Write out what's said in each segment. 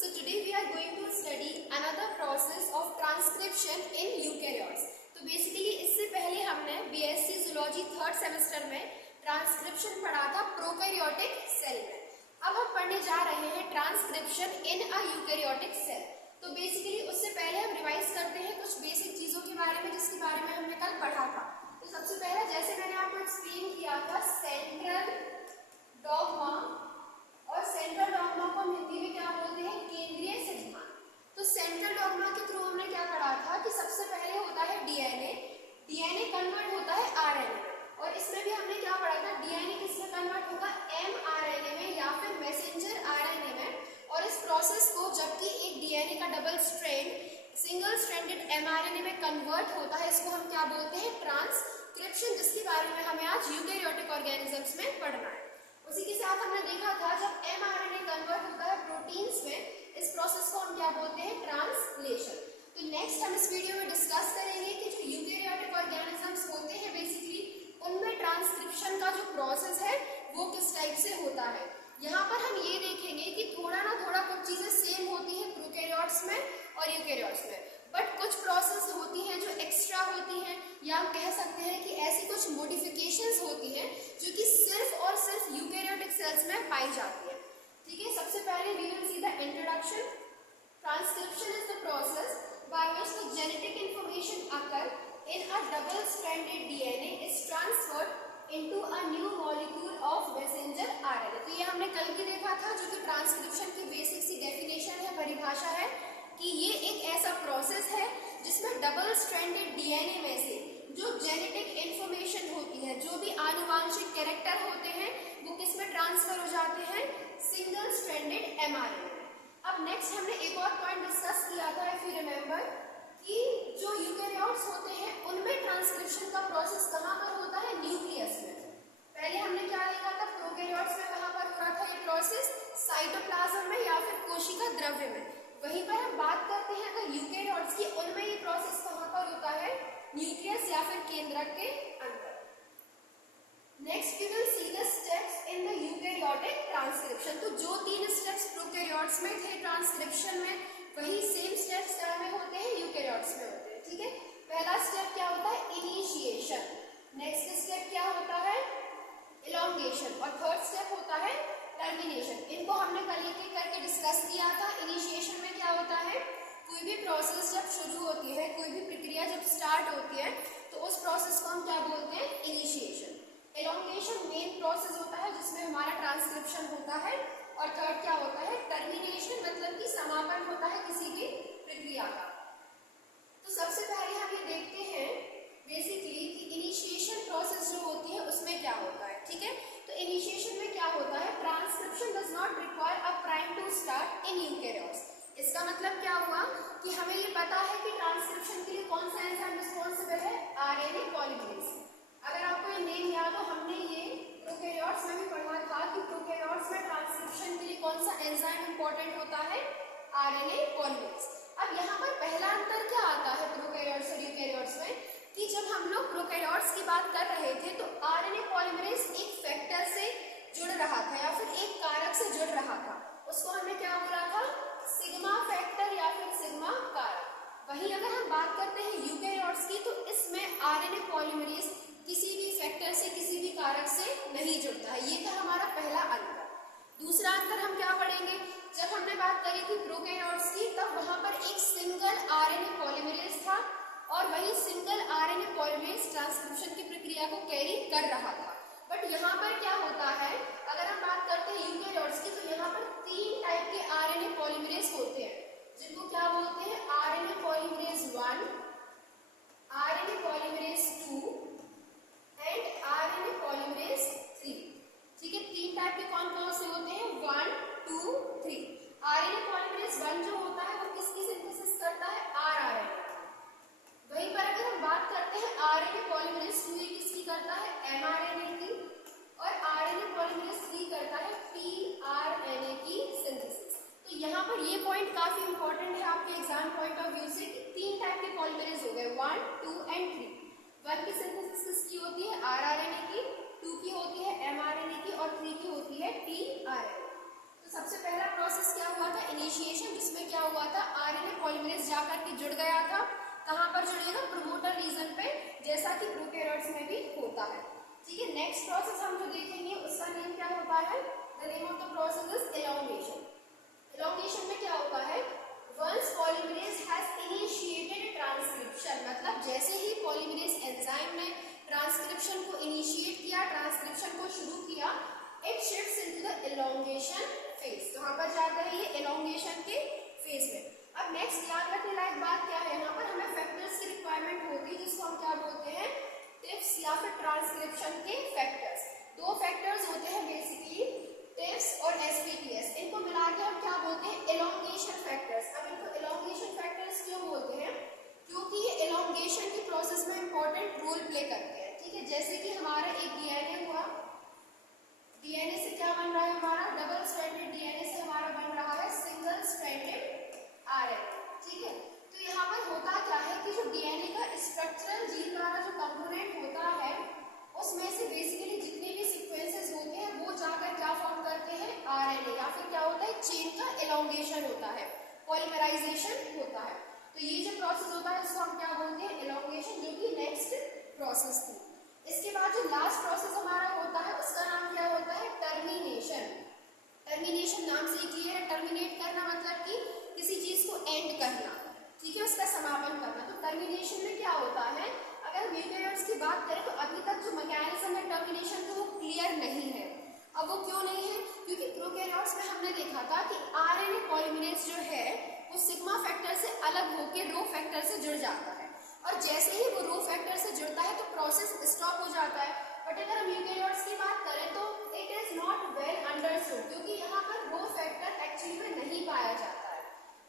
So today we are going to study another process of transcription in eukaryotes. तो basically इससे पहले हमने BSc zoology third semester में transcription पढ़ा था प्रोकैरियोटिक सेल में। अब हम पढ़ने जा रहे हैं transcription in a eukaryotic cell. तो बेसिकली उससे पहले हम रिवाइज करते हैं कुछ बेसिक चीजों के बारे में जिसके बारे में हमने कल पढ़ा था। तो सबसे पहले जैसे मैंने आपको एक्सप्लेन किया था सेंट्रल डॉगमा, और सेंट्रल डॉगमा को हम हिंदी में क्या बोलते हैं, केंद्रीय सिद्धांत। तो सेंट्रल डॉगमा के थ्रू हमने क्या पढ़ा था कि सबसे पहले होता है डीएनए, डीएनए कन्वर्ट होता है आरएनए में, और इसमें भी हमने क्या पढ़ा था, डीएनए किसमें कन्वर्ट होगा, एमआरएनए में या फिर मैसेंजर आरएनए में। और इस प्रोसेस को जबकि एक डीएनए का double strand single stranded mRNA में कन्वर्ट होता है, इसको हम क्या बोलते हैं, ट्रांसक्रिप्शन, जिसके बारे में हमें आज यूकैरियोटिक ऑर्गेनिजम्स में पढ़ना है। उसी के साथ हमने देखा था जब एमआरएनए कन्वर्ट होता है प्रोटीन्स में, इस प्रोसेस को हम क्या बोलते हैं, ट्रांसलेशन। तो नेक्स्ट हम इस वीडियो में डिस्कस करेंगे कि जो यूकैरियोटिक ऑर्गेनिजम्स होते हैं बेसिकली उनमें ट्रांसक्रिप्शन का जो प्रोसेस है वो किस टाइप से होता है। यहाँ पर हम ये देखेंगे कि थोड़ा ना थोड़ा कुछ चीजें सेम होती है प्रोकैरियोट्स में और यूकैरियोट्स में, बट कुछ प्रोसेस होती हैं जो एक्स्ट्रा होती हैं, या हम कह सकते हैं कि ऐसी कुछ मॉडिफिकेशंस होती हैं जो कि सिर्फ और सिर्फ यूकैरियोटिक सेल्स में पाई जाती है। ठीक है, सबसे पहले we will see the introduction. Transcription is the process by which the genetic information occur in a double stranded DNA is transferred into a new molecule of messenger RNA. तो ये हमने कल भी देखा था, जो कि ट्रांसक्रिप्शन की बेसिक सी डेफिनेशन है, परिभाषा है कि ये एक ऐसा प्रोसेस है जिसमें डबल स्ट्रैंडेड डीएनए में से जो जेनेटिक इंफॉर्मेशन होती है, जो भी आनुवांशिक कैरेक्टर होते हैं, वो किस में ट्रांसफर हो जाते हैं, सिंगल स्ट्रैंडेड एमआरएनए में। अब नेक्स्ट हमने एक और पॉइंट डिस्कस किया था, इफ यू रिमेंबर, कि जो यूकैरियोट्स होते हैं उनमें ट्रांसक्रिप्शन का प्रोसेस कहाँ पर होता है, न्यूक्लियस में। पहले हमने क्या देखा था, प्रोकैरियोट्स में कहाँ पर हो रहा था ये प्रोसेस, साइटोप्लाज्म में या फिर कोशिका द्रव्य में। वहीं पर हम बात करते हैं अगर यूकैरियोट्स की, उनमें ये प्रोसेस कहाँ पर होता है, न्यूक्लियस या फिर केंद्रक के अंदर। Next we will see the steps in the eukaryotic transcription. तो जो 3 स्टेप्स प्रोकैरियोट्स में थे ट्रांसक्रिप्शन में, वही सेम स्टेप्स क्या में होते हैं, यूकैरियोट्स में होते हैं। ठीक है, पहला स्टेप क्या होता है, इनिशिएशन। नेक्स्ट स्टेप क्या होता है, इलोंगेशन, और थर्ड स्टेप होता है टर्मिनेशन। इनको हमने कल एक एक करके डिस्कस किया था। इनिशिएशन में क्या होता है, कोई भी प्रोसेस जब शुरू होती है, कोई भी प्रक्रिया जब स्टार्ट होती है, तो उस प्रोसेस को हम क्या बोलते हैं, इनिशिएशन। एलोंगेशन मेन प्रोसेस होता है जिसमें हमारा ट्रांसक्रिप्शन होता है, और थर्ड क्या होता है, टर्मिनेशन, मतलब कि समापन होता है किसी भी प्रक्रिया का। तो सबसे पहले हम ये देखते हैं बेसिकली कि इनिशिएशन प्रोसेस जो होती है उसमें क्या होता है। ठीक है, तो इनिशिएशन में क्या होता है, transcription does not require a prime to start in eukaryotes. इसका मतलब क्या हुआ कि हमें ये पता है कि ट्रांसक्रिप्शन के लिए कौन सा एंजाइम रिस्पॉन्सिबल है, आरएनए पॉलीमरेज। अगर आपको ये नेम याद हो, हमने ये प्रोकैरियोट्स में भी पढ़ा था कि प्रोकैरियोट्स में ट्रांसक्रिप्शन के लिए कौन सा एंजाइम इंपॉर्टेंट होता है, आरएनए पॉलीमरेज। अब यहाँ पर पहला अंतर क्या आता है प्रोकैरियोट्स और यूकैरियोट्स में, कि जब हम लोग प्रोकैरियोट्स की बात कर रहे थे तो आरएनए पॉलीमरेज एक फैक्टर से जुड़ रहा था या फिर एक कारक से जुड़ रहा था, उसको हमने क्या बोला था, सिग्मा फैक्टर या फिर सिग्मा कारक। वहीं अगर हम बात करते हैं यूकैरियोट्स की, तो इसमें आरएनए पॉलीमरेज किसी भी फैक्टर से, किसी भी कारक से नहीं जुड़ता है। ये था हमारा पहला अंतर। दूसरा अंतर हम क्या पढ़ेंगे, जब हमने बात करी थी प्रोकैरियोट्स की, तब वहां पर एक सिंगल आरएनए पॉलीमरेज था, और वही सिंगल आरएनए पॉलीमरेज ट्रांसक्रिप्शन की प्रक्रिया को कैरी कर रहा था। बट यहाँ पर क्या होता है, अगर हम बात करते हैं यूकैरियोट्स की, तो यहाँ पर 3 टाइप के आरएनए पॉलीमरेज होते हैं, जिनको क्या बोलते हैं, RNA polymerase 1, RNA polymerase 2 and RNA polymerase 3। ठीक है, 3 टाइप के कौन कौन से होते हैं, 1, 2, 3। आरएनए पॉलीमरेज 1 जो होता है वो किसकी सिंथेसिस करता है, आरआरएनए। वहीं पर अगर हम बात करते हैं आरएनए पॉलीमरेज 2, ये किसकी करता है, एमआरएनए की, और आरएनए पॉलीमरेज 3 करता है टीआरएनए की सिंथेसिस। तो यहाँ पर ये पॉइंट काफी इंपॉर्टेंट है आपके एग्जाम पॉइंट ऑफ व्यू से, कि 3 टाइप के पॉलीमरेज हो गए, 1, 2 एंड 3। 1 की सिंथेसिस किसकी होती है, आरआरएनए की, 2 की होती है एमआरएनए की, और 3 की होती है टीआरएनए। तो सबसे पहला प्रोसेस क्या हुआ था, इनिशिएशन, जाकर के जुड़ गया था। कहाँ पर जुड़ेगा? प्रोमोटर रीजन पे, जैसा कि प्रोकैरियोट्स में भी होता है। ठीक है, नेक्स्ट प्रोसेस हम जो देखेंगे उसका नेम क्या होता है? The name of the process is elongation. Elongation में क्या होता है? Once polymerase has initiated transcription, मतलब जैसे ही पॉलीमरेज एंजाइम ने ट्रांसक्रिप्शन को इनिशिएट किया, ट्रांसक्रिप्शन को शुरू किया, it shifts into the elongation phase. कहाँ पर जाता है ये? एलोंगेशन के फेज में। अब नेक्स्ट याद रखने लायक बात क्या है? यहाँ पर हमें फैक्टर्स की रिक्वायरमेंट होती है जिसको हम क्या बोलते हैं? टिप्स या फिर ट्रांसक्रिप्शन के फैक्टर्स। दो फैक्टर्स होते हैं बेसिकली, टिप्स और एसपीटीएस। इनको मिला के हम क्या बोलते हैं? Elongation factors. अब इनको एलोंगेशन फैक्टर्स क्यों बोलते हैं? क्योंकि ये एलोंगेशन की प्रोसेस में इंपॉर्टेंट रोल प्ले करते हैं। ठीक है, जैसे कि हमारा एक डीएनए हुआ, डीएनए से क्या बन रहा है हमारा? डबल स्ट्रैंडेड डीएनए से हमारा बन रहा है सिंगल स्ट्रैंडेड आरएनए। ठीक है, तो यहाँ पर होता क्या है कि जो डीएनए का स्ट्रक्चरल जीन वाला जो कंपोनेंट होता है उसमें से बेसिकली जितने भी सीक्वेंसेस होते हैं वो जाकर क्या फॉर्म करते हैं? आरएनए, या फिर क्या होता है? चेन का एलोंगेशन होता है, पॉलीमराइजेशन होता है। तो ये जो प्रोसेस होता है इसको हम क्या बोलते हैं? एलोंगेशन, जो कि नेक्स्ट प्रोसेस थी। इसके बाद जो लास्ट प्रोसेस हमारा होता है उसका नाम क्या होता है? टर्मिनेशन। टर्मिनेशन नाम से ही क्लियर है, टर्मिनेट करना मतलब कि किसी चीज को एंड करना। ठीक है, उसका समापन करना। तो टर्मिनेशन में क्या होता है? अगर हम यूकेरियोट्स की बात करें तो अभी तक जो मैकेनिज्म है टर्मिनेशन का वो क्लियर नहीं है। अब वो क्यों नहीं है? क्योंकि प्रोकैरियोट्स में हमने देखा था कि आरएनए पॉलीमरेज जो है वो सिग्मा फैक्टर से अलग होकर रो फैक्टर से जुड़ जाता है, और जैसे ही वो रो फैक्टर से जुड़ता है तो प्रोसेस स्टॉप हो जाता है। बट अगर हम यूकेरियोट्स की बात करें तो it is not well understood, क्योंकि यहाँ पर रो फैक्टर एक्चुअली में नहीं पाया जाता है।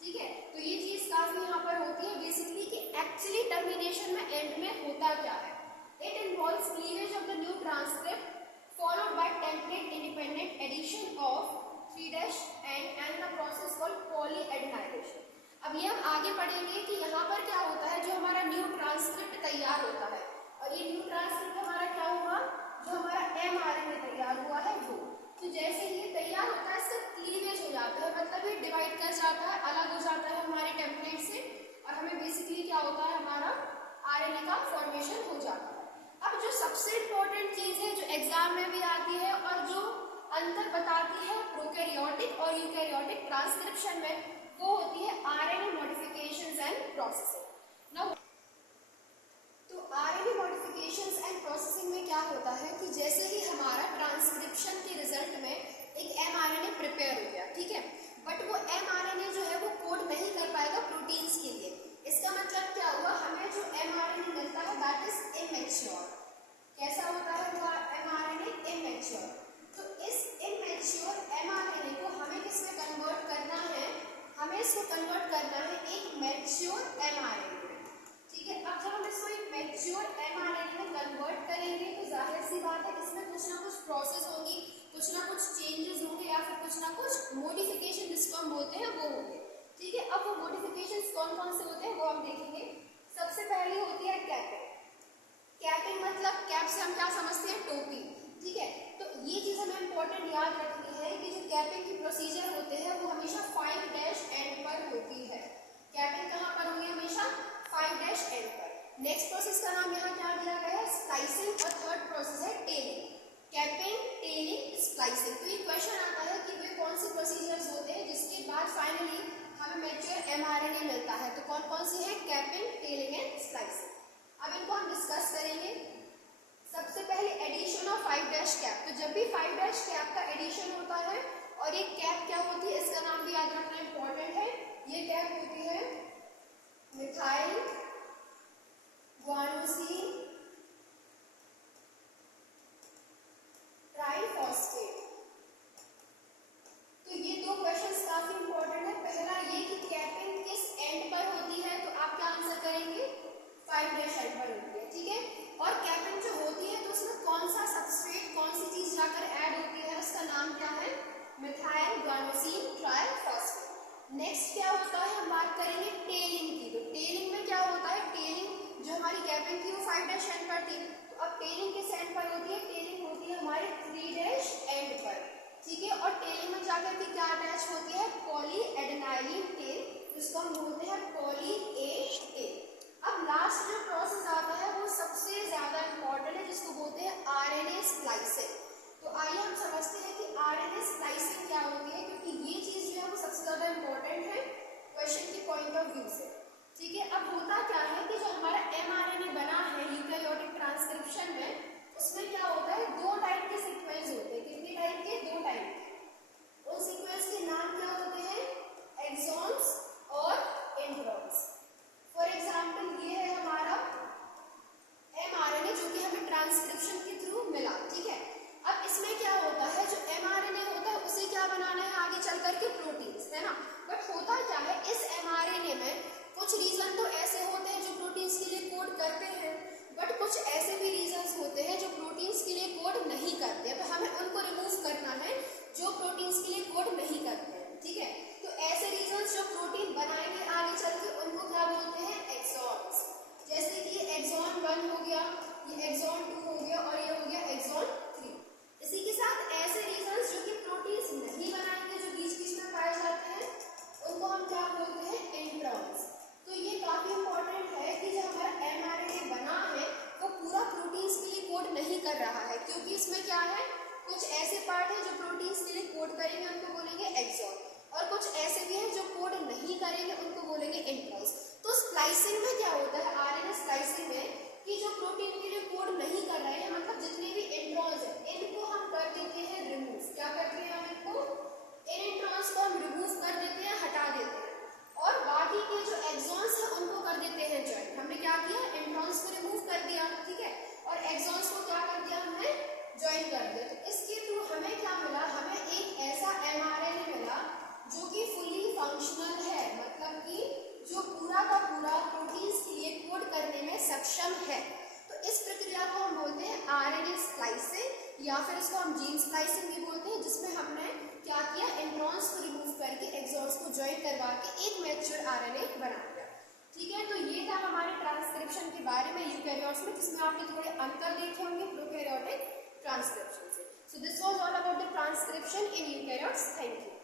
ठीक है, तो ये चीज काफी यहाँ पर होती है बेसिकली कि एक्चुअली टर्मिनेशन में एंड में होता क्या है? It involves cleavage of the new transcript followed by template independent addition of 3' end the process called polyadenylation. अब ये हम आगे पढ़ेंगे कि यहाँ पर क्या होता है, जो हमारा न्यू ट्रांसक्रिप्ट तैयार होता है, और ये न्यू ट्रांसक्रिप्ट हमारा क्या हुआ? जो हमारा एमआरएनए तैयार हुआ है वो, तो जैसे ही ये तैयार होता है इसका क्लीवेज हो जाता है, मतलब ये डिवाइड कर जाता है, अलग हो जाता है हमारे टेम्पलेट से, और हमें बेसिकली क्या होता है? हमारा आरएनए का फॉर्मेशन हो जाता है। अब जो सबसे इम्पोर्टेंट चीज है जो एग्जाम में भी आती है और जो अंतर बताती है प्रोकैरियोटिक और यूकैरियोटिक ट्रांसक्रिप्शन में, वो होती है RNA modifications and processing. Now तो आरएनए मॉडिफिकेशंस एंड प्रोसेसिंग में क्या होता है कि जैसे ही हमारा ट्रांसक्रिप्शन के रिजल्ट में एक एमआरएनए प्रिपेयर हो गया, ठीक है, बट वो एमआरएनए जो है वो कोड नहीं कर पाएगा प्रोटीन्स के लिए। इसका मतलब क्या हुआ? हमें जो एमआरएनए मिलता है दैट इज इमेच्योर। कैसा होता है वो एमआरएनए? इमेच्योर। तो इस इमेच्योर एमआरएनए को हमें किसमें कन्वर्ट करना है? हमें इसको कन्वर्ट करना है एक मैच्योर एमआरएनए में। ठीक है, अब जब हम इसको एक मैच्योर एमआरएनए में कन्वर्ट करेंगे तो जाहिर सी बात है इसमें कुछ ना कुछ प्रोसेस होगी, कुछ ना कुछ चेंजेस होंगे, या फिर कुछ ना कुछ मॉडिफिकेशन जिसको हम बोलते हैं वो होंगे। ठीक है, अब वो मॉडिफिकेशंस कौन कौन से होते हैं वो हम देखेंगे। सबसे पहली होती है कैपिंग। कैपिंग मतलब कैप से हम क्या समझते हैं? टोपी। ठीक है, तो ये चीज हमें इंपॉर्टेंट याद रखनी है कि जो कैपिंग की प्रोसीजर होते हैं वो हमेशा 5' एंड पर होती है। कैपिंग कहाँ पर होगी? हमेशा 5' एंड पर। नेक्स्ट प्रोसेस का नाम यहाँ क्या दिया गया है? स्प्लाइसिंग। और थर्ड प्रोसेस है टेलिंग। Capping, telling, splicing. तो ये क्वेश्चन आता है कि वे कौन से प्रोसीजर्स होते हैं जिसके बाद फाइनली हमें मैच्योर एमआरएनए मिलता है? तो कौन कौन सी है? Capping, telling and splicing. अब इनको हम डिस्कस करेंगे। सबसे पहले एडिशन ऑफ 5' कैप। तो जब भी 5' कैप का एडिशन होता है, और ये कैप क्या होती है इसका नाम भी याद रखना इंपॉर्टेंट है। ये कैप होती है मिथाइल गुआनोसिन ट्राइफॉस्फेट। तो ये दो क्वेश्चंस काफी इंपॉर्टेंट है। पहला ये कि कैपिंग किस एंड पर होती है, तो आप क्या आंसर करेंगे? 5' एंड पर होती है। ठीक है, और कैपिंग जो होती है तो उसमें कौन सा सबस्ट्रेट, कौन सी चीज जाकर ऐड होती है, उसका नाम क्या है? Methyl guanosine triphosphate. नेक्स्ट क्या होता है? हम बात करेंगे टेलिंग की। तो टेलिंग में क्या होता है? टेलिंग जो हमारी कैपिंग की वो 5' एंड पर थी, तो अब टेलिंग किस एंड पर होती है? टेलिंग होती है हमारे 3' एंड पर। ठीक है, और टेलिंग में जाकर के क्या अटैच होती है? पॉलीएडेनाइलिन टेल, जो इसको हम बोलते हैं पॉली ए। अब लास्ट जो प्रोसेस आता है वो सबसे ज्यादा इंपॉर्टेंट है, जिसको बोलते हैं आरएनए स्प्लाइसिंग। तो आइए हम समझते हैं कि आरएनए स्प्लाइसिंग क्या होती है, क्योंकि ये चीज जो है वो सबसे ज्यादा इंपॉर्टेंट है क्वेश्चन के पॉइंट ऑफ व्यू से। ठीक है, अब होता क्या है कि जो हमारा एमआरएनए बना है यूकैरियोटिक ट्रांसक्रिप्शन में, उसमें क्या होता है, दो टाइप के सीक्वेंस होते हैं। कितने टाइप के? दो टाइप के। उन सीक्वेंस के नाम क्या होते हैं? एक्सॉन्स और इंट्रॉन्स। फॉर एग्जाम्पल ये है हमारा एमआरएनए जो कि हमें ट्रांसक्रिप्शन के थ्रू मिला। ठीक है, अब इसमें क्या होता है, जो एमआरएनए होता है उसे क्या बनाना है आगे चल करके? प्रोटीन्स, है ना। बट होता क्या है, इस एमआरएनए में कुछ रीजन तो ऐसे होते हैं जो प्रोटीन्स के लिए कोड करते हैं, बट कुछ ऐसे भी रीजंस होते हैं जो प्रोटीन्स के लिए कोड नहीं करते, तो हमें उनको रिमूव करना है जो प्रोटीन्स के लिए कोड नहीं करते हैं। ठीक है, तो ऐसे रीजंस जो प्रोटीन बनाएंगे आगे चल के उनको क्या बोलते हैं? एक्सॉन्स। जैसे कि ये एक्सॉन 1 हो गया, ये एक्सॉन 2 हो गया और ये हो गया एक्सॉन 3। इसी के साथ ऐसे रीजंस जो कि प्रोटीन्स नहीं बनाएंगे, जो बीच बीच में पाए जाते हैं, उनको हम क्या बोलते हैं? इंट्रॉन्स। तो ये काफी इंपॉर्टेंट है कि जो हमारा एमआरएनए बना है वो पूरा प्रोटीन्स के लिए कोड नहीं कर रहा है, क्योंकि इसमें क्या है, कुछ ऐसे पार्ट है जो प्रोटीन्स के लिए कोड करेंगे, उनको बोलेंगे एक्सॉन, और कुछ ऐसे भी हैं जो कोड नहीं करेंगे, उनको बोलेंगे इंट्रॉन्स। तो स्प्लाइसिंग में क्या होता है, आरएनए स्प्लाइसिंग में, कि जो प्रोटीन के लिए कोड नहीं कर रहे हैं, मतलब जितने भी इंट्रॉन्स हैं इनको हम कर देते हैं रिमूव। क्या करते हैं हम इनको? इन इंट्रॉन्स को हम रिमूव कर देते हैं, हटा देते हैं, और बाकी के जो एक्सॉन्स हैं उनको कर देते हैं ज्वाइन। हमने क्या किया? इंट्रॉन्स को रिमूव कर दिया। ठीक है, और एक्सॉन्स को क्या कर दिया? हमने ज्वाइन कर दिया। तो इसके थ्रू हमें क्या मिला? हमें एक ऐसा एमआरएनए मिला जो कि फुली फंक्शनल है, मतलब कि जो पूरा का पूरा प्रोटीन्स के लिए कोड करने में सक्षम है। तो इस प्रक्रिया को हम बोलते हैं आरएनए स्प्लाइसिंग, या फिर इसको हम जीन स्प्लाइसिंग भी बोलते हैं, जिसमें हमने क्या किया? इंट्रॉन्स को रिमूव करके एक्सॉन्स को ज्वाइन करवा के एक मैच्योर आरएनए बना दिया। ठीक है, तो ये था हमारे ट्रांसक्रिप्शन के बारे में यूकैरियोट्स में, जिसमें आपने थोड़े अंतर देखे होंगे प्रोकैरियोटिक ट्रांसक्रिप्शन से। So this was all about the transcription in eukaryotes. Thank you.